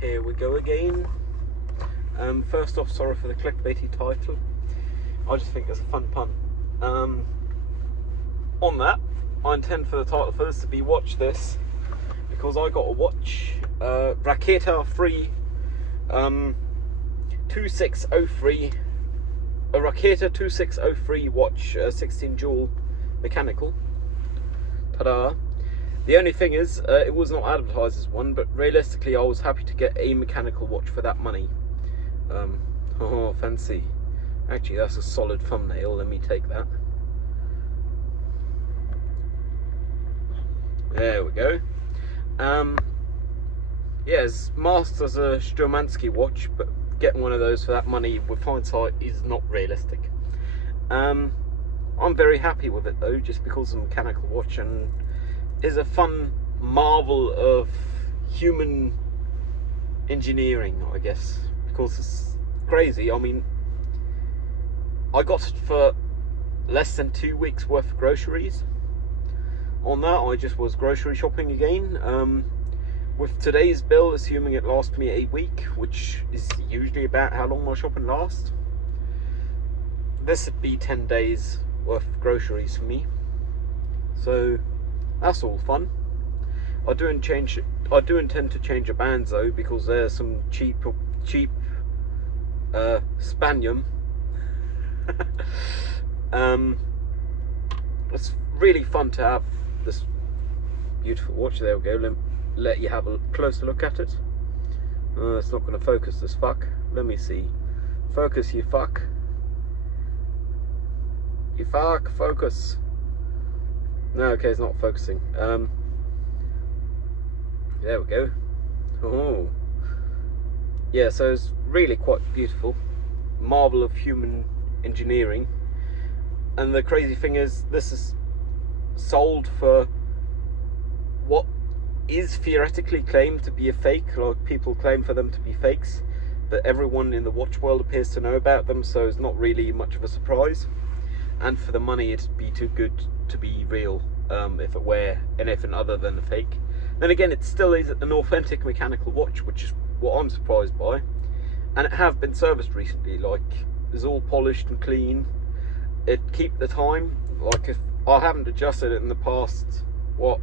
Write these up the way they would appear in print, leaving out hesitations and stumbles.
Here we go again. First off, sorry for the clickbaity title. I just think it's a fun pun. On that, I intend for the title for this to be "Watch This," because I got a watch, Raketa Free 2603, a Raketa 2603 watch, 16 jewel mechanical. Ta-da! The only thing is, it was not advertised as one, but realistically I was happy to get a mechanical watch for that money. Oh, fancy. Actually, that's a solid thumbnail, let me take that. There we go. Yeah, it's masked as a Sturmansky watch, but getting one of those for that money, with hindsight, is not realistic. I'm very happy with it though, just because it's a mechanical watch and is a fun marvel of human engineering, I guess, because it's crazy. I mean, I got it for less than 2 weeks worth of groceries. On that, I just was grocery shopping again. With today's bill, assuming it lasts me a week, which is usually about how long my shopping lasts, this would be 10 days worth of groceries for me. So that's all fun. I do intend to change the bands though, because there's some cheap Spanium. It's really fun to have this beautiful watch. There we go. Let you have a closer look at it. It's not going to focus, this fuck. Let me see. Focus, you fuck. You fuck, focus. No, okay, it's not focusing. There we go. Oh. Yeah, so it's really quite beautiful. Marvel of human engineering. And the crazy thing is, this is sold for what is theoretically claimed to be a fake. Like, people claim for them to be fakes, but everyone in the watch world appears to know about them, so it's not really much of a surprise. And for the money, it'd be too good to be real, if it were anything other than a fake. Then again, it still is an authentic mechanical watch, which is what I'm surprised by. And it have been serviced recently. Like, it's all polished and clean. It keep the time. Like, if I haven't adjusted it in the past, what,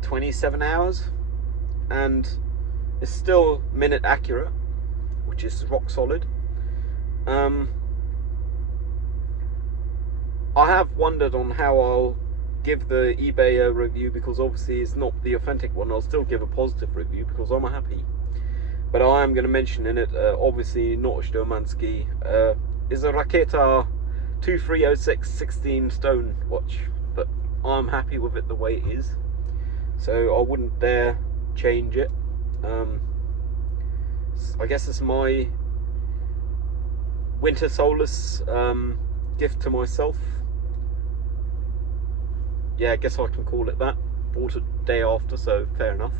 27 hours, and it's still minute accurate, which is rock solid. I have wondered on how I'll give the eBay a review, because obviously it's not the authentic one. I'll still give a positive review because I'm happy, but I am going to mention in it, obviously not a Sturmansky, is a Raketa 2306 16 stone watch, but I'm happy with it the way it is, so I wouldn't dare change it. I guess it's my winter solace gift to myself. Yeah, I guess I can call it that. Bought it day after, so fair enough.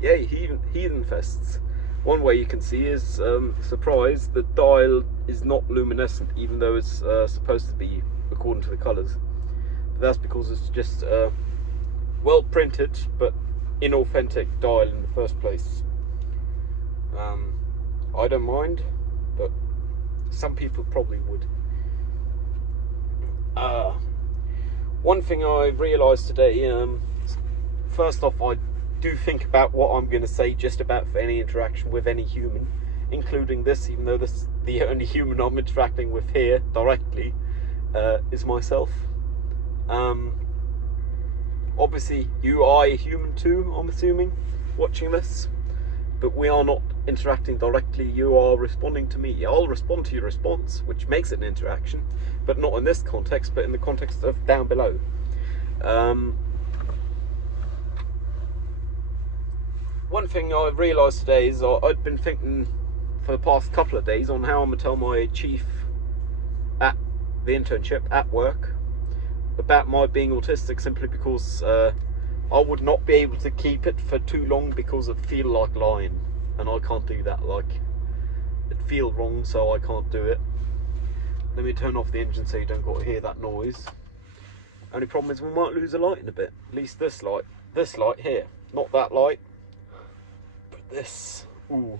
Yeah, heathen fests. One way you can see is, surprise, the dial is not luminescent, even though it's supposed to be according to the colours. But that's because it's just well printed, but inauthentic dial in the first place. I don't mind, but some people probably would. One thing I realised today, first off, I do think about what I'm going to say just about for any interaction with any human, including this, even though this is the only human I'm interacting with here directly, is myself. Obviously, you are a human too, I'm assuming, watching this, but we are not interacting directly. You are responding to me. I'll respond to your response, which makes it an interaction, but not in this context, but in the context of down below. One thing I realised today is I'd been thinking for the past couple of days on how I'm going to tell my chief at the internship at work about my being autistic, simply because I would not be able to keep it for too long, because it feel like lying, and I can't do that. Like, it feel wrong, so I can't do it. Let me turn off the engine so you don't got to hear that noise. Only problem is we might lose a light in a bit. At least this light here. not that light. But this, ooh.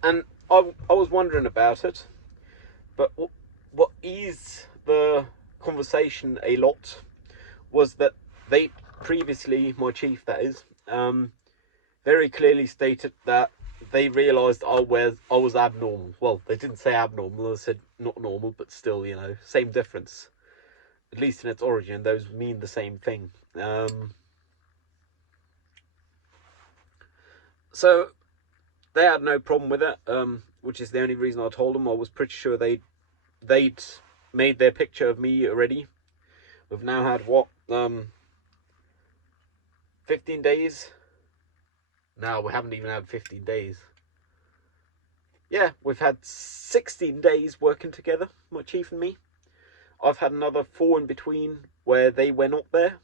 And I was wondering about it, but what eased the conversation a lot was that they previously, my chief that is, very clearly stated that they realised I was abnormal. Well, they didn't say abnormal, they said not normal, but still, you know, same difference. At least in its origin, those mean the same thing. So they had no problem with it, which is the only reason I told them. I was pretty sure they'd made their picture of me already. We've now had what, 15 days? No, we haven't even had 15 days. Yeah, we've had 16 days working together, my chief and me. I've had another 4 in between where they were not there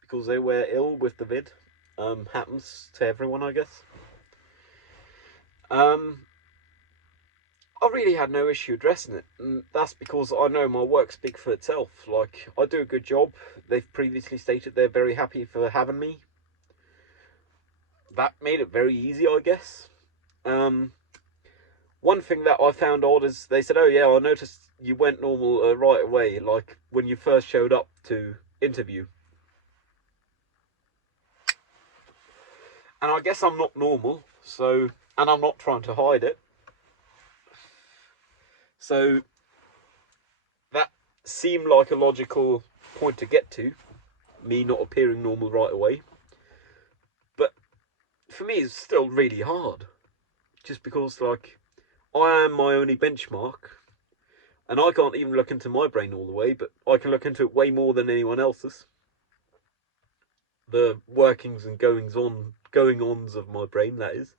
because they were ill with the vid. Happens to everyone, I guess. I really had no issue addressing it, and that's because I know my work speaks for itself. Like, I do a good job. They've previously stated they're very happy for having me. That made it very easy, I guess. One thing that I found odd is they said, oh yeah, I noticed you went normal right away, like when you first showed up to interview. And I guess I'm not normal, so, and I'm not trying to hide it. So that seemed like a logical point to get to, me not appearing normal right away. But for me, it's still really hard, just because, like, I am my only benchmark, and I can't even look into my brain all the way, but I can look into it way more than anyone else's. The workings and going-ons of my brain, that is.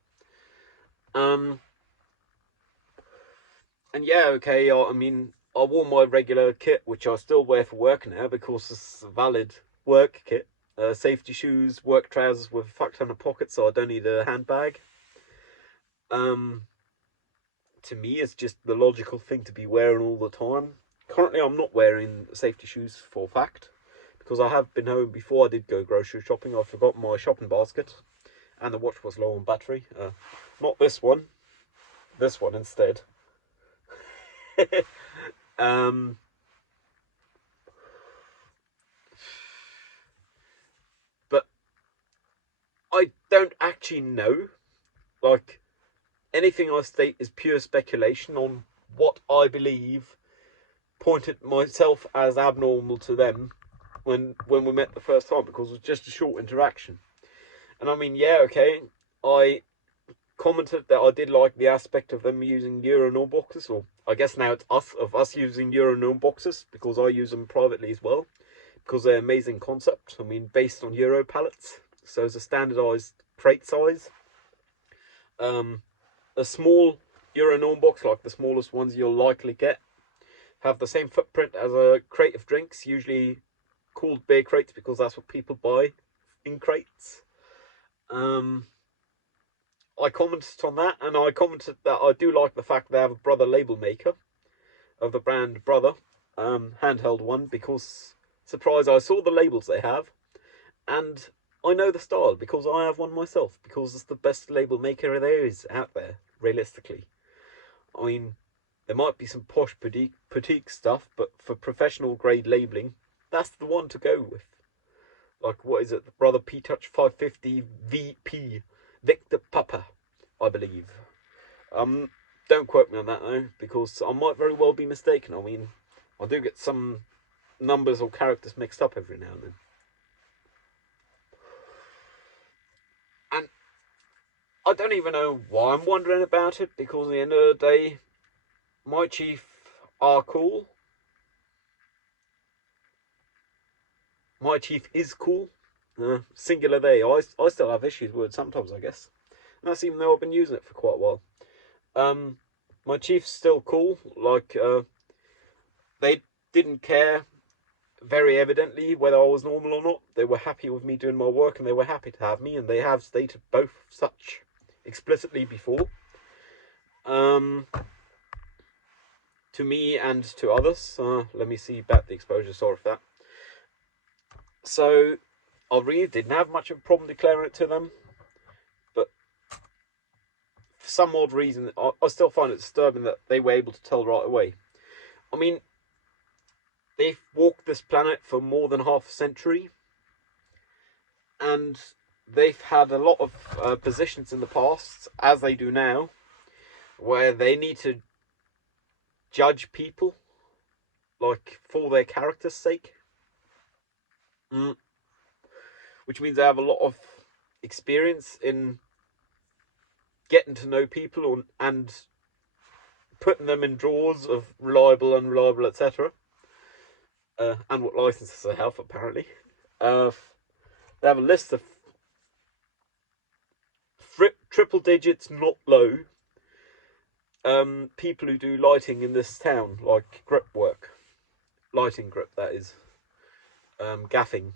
And yeah, okay, I mean, I wore my regular kit, which I still wear for work now, because it's a valid work kit. Safety shoes, work trousers with a fuck ton of pockets, so I don't need a handbag. To me, it's just the logical thing to be wearing all the time. Currently, I'm not wearing safety shoes for a fact, because I have been home before I did go grocery shopping. I forgot my shopping basket, and the watch was low on battery. Not this one. This one instead. But I don't actually know. Like, anything I state is pure speculation on what I believe pointed myself as abnormal to them when we met the first time, because it was just a short interaction. And I mean, yeah, okay, I commented that I did like the aspect of them using urinal boxes, or I guess now it's us using urinal boxes, because I use them privately as well, because they're an amazing concept. I mean, based on Euro pallets, so it's a standardized crate size. A small urinal box, like the smallest ones you'll likely get, have the same footprint as a crate of drinks, usually called beer crates because that's what people buy in crates. I commented on that, and I commented that I do like the fact they have a Brother label maker of the brand Brother, handheld one, because, surprise, I saw the labels they have, and I know the style because I have one myself, because it's the best label maker there is out there, realistically. I mean, there might be some posh boutique stuff, but for professional grade labelling, that's the one to go with. Like, what is it? The Brother P-Touch 550 VP Victor Papa, I believe. Don't quote me on that though, because I might very well be mistaken. I mean, I do get some numbers or characters mixed up every now and then. And I don't even know why I'm wondering about it, because at the end of the day, my chief are cool. My chief is cool. Singular they. I still have issues with it sometimes, I guess. And that's even though I've been using it for quite a while. My chief's still cool. Like, they didn't care, very evidently, whether I was normal or not. They were happy with me doing my work, and they were happy to have me, and they have stated both such explicitly before. to me and to others. Let me see back the exposure, sorry for that. So I really didn't have much of a problem declaring it to them, but for some odd reason, I still find it disturbing that they were able to tell right away. I mean, they've walked this planet for more than half a century, and they've had a lot of positions in the past, as they do now, where they need to judge people, like, for their character's sake. Which means they have a lot of experience in getting to know people and putting them in drawers of reliable, unreliable, etc. And what licenses they have, apparently. They have a list of triple digits, not low, people who do lighting in this town, like grip work. Lighting grip, that is. Gaffing.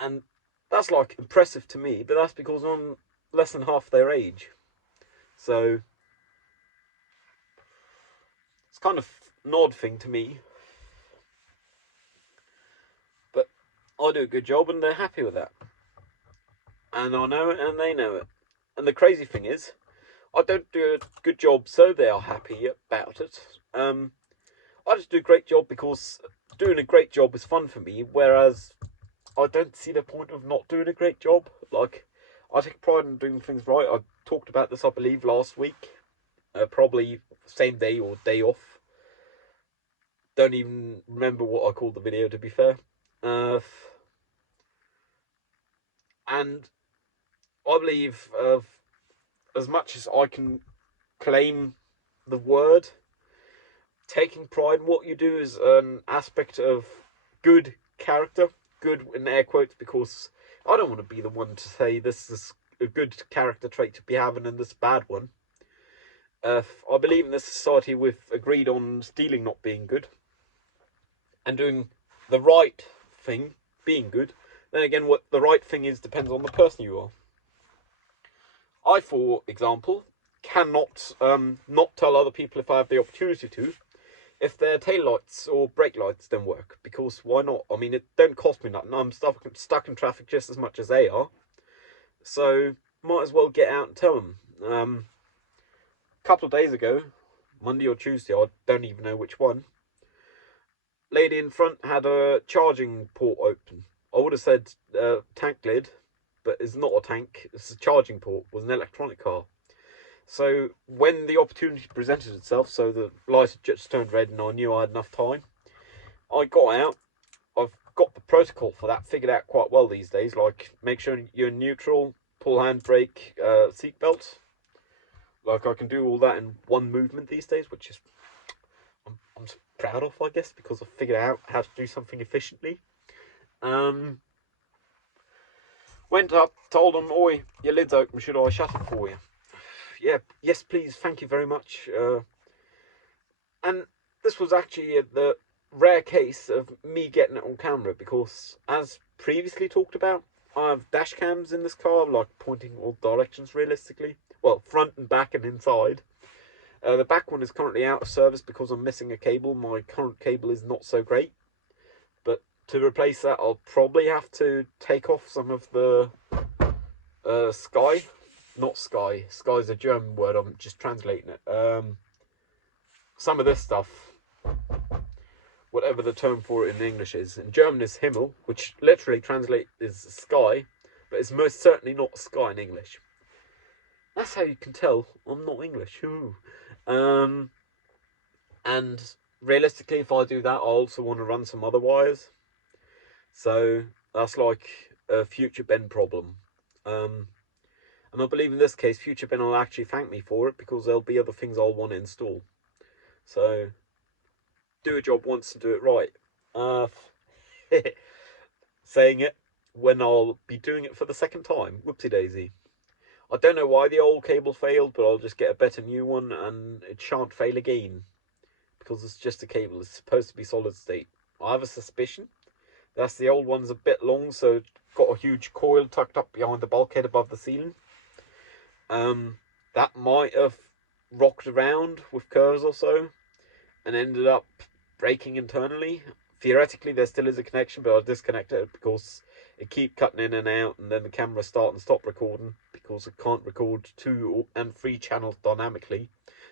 And that's, like, impressive to me, but that's because I'm less than half their age. So it's kind of an odd thing to me. But I do a good job and they're happy with that. And I know it and they know it. And the crazy thing is, I don't do a good job so they are happy about it. I just do a great job because doing a great job is fun for me, whereas I don't see the point of not doing a great job. Like, I take pride in doing things right. I talked about this, I believe, last week. Probably same day or day off. Don't even remember what I called the video, to be fair. And I believe, as much as I can claim the word, taking pride in what you do is an aspect of good character. Good in air quotes, because I don't want to be the one to say this is a good character trait to be having and this bad one. I believe in this society we've agreed on stealing not being good, and doing the right thing being good. Then again, what the right thing is depends on the person you are. I, for example, cannot not tell other people if I have the opportunity to, if their tail lights or brake lights don't work, because why not? I mean, it don't cost me nothing. I'm stuck in traffic just as much as they are, so might as well get out and tell them. A couple of days ago, Monday or Tuesday, I don't even know which one, lady in front had a charging port open. I would have said tank lid, but it's not a tank, it's a charging port, it was an electronic car. So when the opportunity presented itself, so the light had just turned red and I knew I had enough time, I got out. I've got the protocol for that figured out quite well these days, like make sure you're neutral, pull handbrake, seatbelt. Like, I can do all that in one movement these days, which is I'm proud of, I guess, because I've figured out how to do something efficiently. Went up, told them, "Oi, your lid's open, should I shut it for you?" "Yeah, yes please, thank you very much." And this was actually the rare case of me getting it on camera, because as previously talked about, I have dash cams in this car, like pointing all directions realistically. Well, front and back and inside. The back one is currently out of service because I'm missing a cable. My current cable is not so great. But to replace that, I'll probably have to take off some of the sky. Not sky. Sky is a German word, I'm just translating it. Some of this stuff, whatever the term for it in English is. In German is Himmel, which literally translates as sky, but it's most certainly not sky in English. That's how you can tell I'm not English. And realistically, if I do that, I also want to run some other wires. So that's like a future Ben problem. And I believe in this case, future Ben will actually thank me for it, because there'll be other things I'll want to install. So do a job once and do it right. Saying it when I'll be doing it for the second time. Whoopsie daisy. I don't know why the old cable failed, but I'll just get a better new one and it shan't fail again, because it's just a cable. It's supposed to be solid state. I have a suspicion that's the old one's a bit long, so it's got a huge coil tucked up behind the bulkhead above the ceiling. That might have rocked around with curves or so and ended up breaking internally. Theoretically, there still is a connection, but I disconnected it because it keep cutting in and out, and then the camera start and stop recording because it can't record 2 and 3 channels dynamically.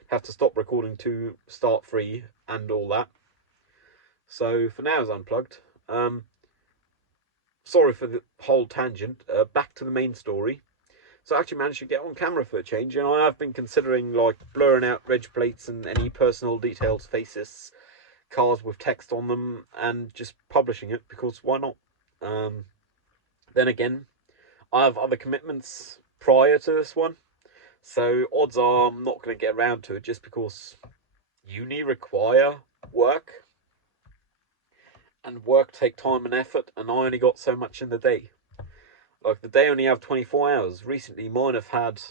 Have to stop recording 2, start 3, and all that. So for now, it's unplugged. Sorry for the whole tangent. Back to the main story. So I actually managed to get on camera for a change, and I have been considering like blurring out reg plates and any personal details, faces, cars with text on them, and just publishing it, because why not? Then again, I have other commitments prior to this one, so odds are I'm not going to get around to it, just because uni require work, and work take time and effort, and I only got so much in the day. Like, the day only have 24 hours. Recently, mine have had,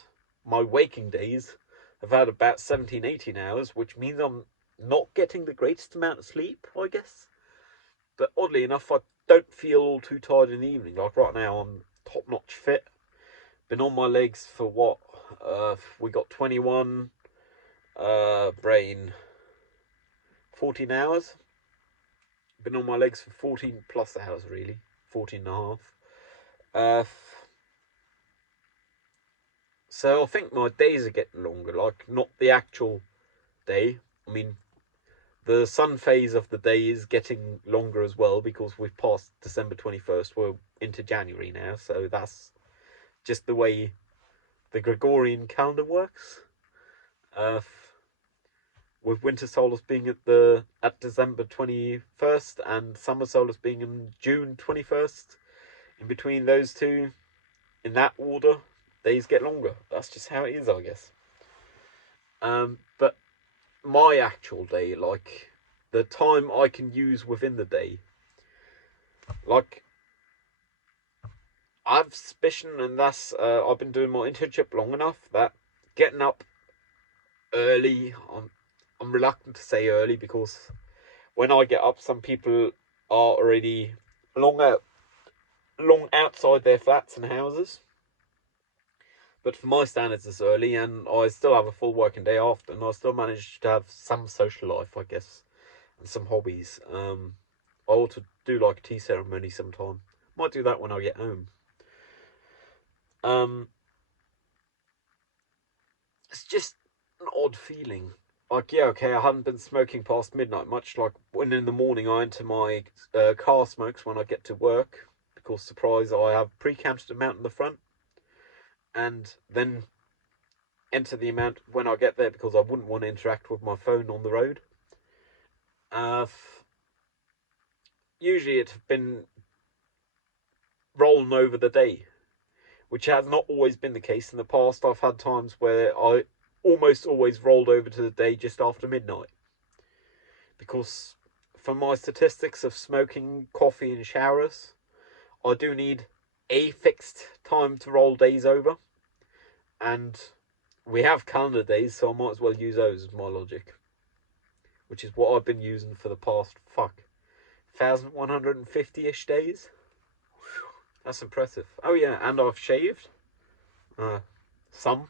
my waking days have had about 17, 18 hours, which means I'm not getting the greatest amount of sleep, I guess. But oddly enough, I don't feel all too tired in the evening. Like right now, I'm top-notch fit. Been on my legs for what? We got 21, brain, 14 hours. Been on my legs for 14 plus hours, really. 14 and a half. So I think my days are getting longer, like not the actual day. I mean, the sun phase of the day is getting longer as well, because we've passed December 21st. We're into January now, so that's just the way the Gregorian calendar works. With winter solstice being at December 21st and summer solstice being in June 21st. In between those two, in that order, days get longer. That's just how it is, I guess. But my actual day, like the time I can use within the day, like I've suspicion, and that's I've been doing my internship long enough that getting up early, I'm reluctant to say early, because when I get up, some people are already long outside their flats and houses. But for my standards, it's early, and I still have a full working day after, and I still manage to have some social life, I guess, and some hobbies. I ought to do like a tea ceremony sometime. Might do that when I get home. It's just an odd feeling. Like, yeah, okay, I haven't been smoking past midnight much. Like, when in the morning I enter my car smokes when I get to work, because, surprise, I have pre-counted amount in the front, and then enter the amount when I get there, because I wouldn't want to interact with my phone on the road. Usually it's been rolling over the day, which has not always been the case. In the past, I've had times where I almost always rolled over to the day just after midnight. Because for my statistics of smoking, coffee, and showers, I do need a fixed time to roll days over. And we have calendar days, so I might as well use those as my logic. Which is what I've been using for the past, 1,150-ish days. That's impressive. Oh yeah, and I've shaved. Some.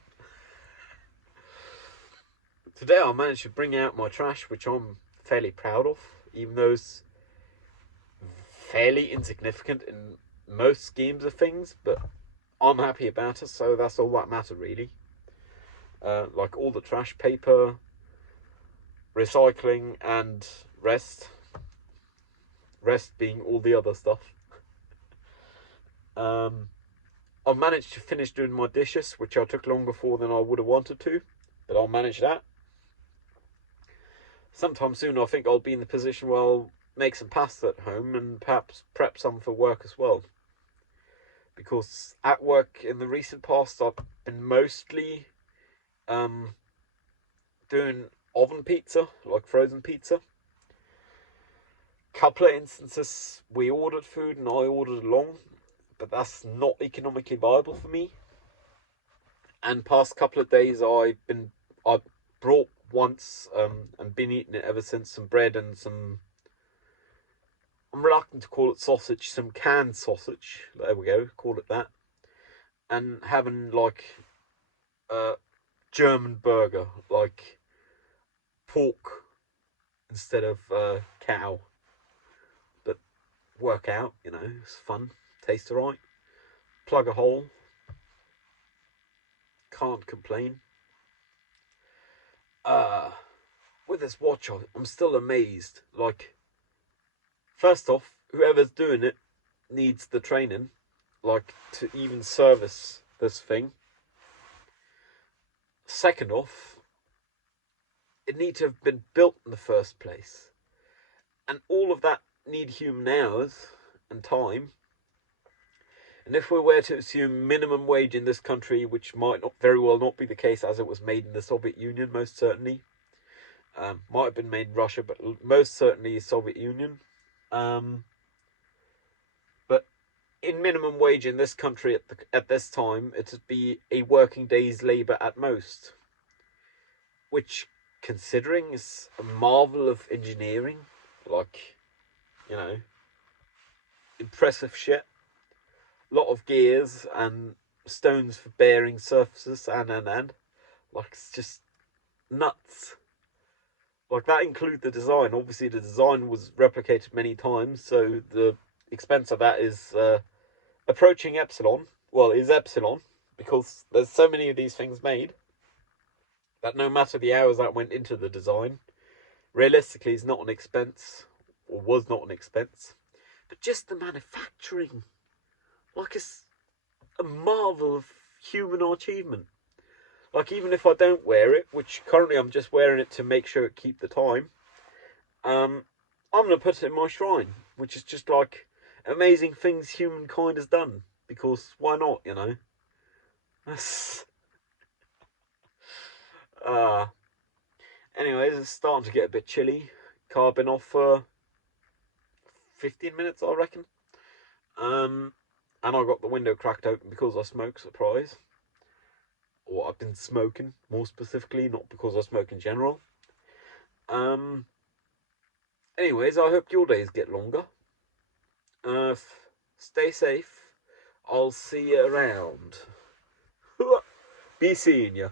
Today I managed to bring out my trash, which I'm fairly proud of, even though it's fairly insignificant in most schemes of things, but I'm happy about it, so that's all that matters, really. Like all the trash, paper, recycling, and rest being all the other stuff. I've managed to finish doing my dishes, which I took longer for than I would have wanted to, but I'll manage that. Sometime soon I think I'll be in the position where I'll make some pasta at home and perhaps prep some for work as well. Because at work in the recent past I've been mostly doing oven pizza, like frozen pizza. Couple of instances we ordered food and I ordered along, but that's not economically viable for me. And past couple of days I brought once and been eating it ever since, some bread and some, I'm reluctant to call it sausage, some canned sausage, there we go, call it that, and having like German burger, like pork instead of cow. But work out, you know, it's fun, tastes alright. Plug a hole, can't complain. With this watch, I'm still amazed. Like, first off, whoever's doing it needs the training, like, to even service this thing. Second off, it needs to have been built in the first place. And all of that need human hours and time. And if we were to assume minimum wage in this country, which might not very well not be the case, as it was made in the Soviet Union, most certainly, might have been made in Russia, but most certainly Soviet Union. But in minimum wage in this country at this time, it would be a working day's labour at most, which, considering, is a marvel of engineering. Like, you know, impressive shit. Lot of gears and stones for bearing surfaces and. Like, it's just nuts. Like, that include the design. Obviously, the design was replicated many times, so the expense of that is approaching epsilon. Well, is epsilon, because there's so many of these things made that no matter the hours that went into the design, realistically, it's not an expense, or was not an expense. But just the manufacturing, like, it's a marvel of human achievement. Like, even if I don't wear it, which currently I'm just wearing it to make sure it keep the time, I'm going to put it in my shrine, which is just like amazing things humankind has done. Because why not, you know? That's... Anyways, it's starting to get a bit chilly. Car been off for 15 minutes, I reckon. And I got the window cracked open because I smoke, surprise. Or I've been smoking, more specifically, not because I smoke in general. Anyways, I hope your days get longer. Stay safe. I'll see you around. Be seeing you.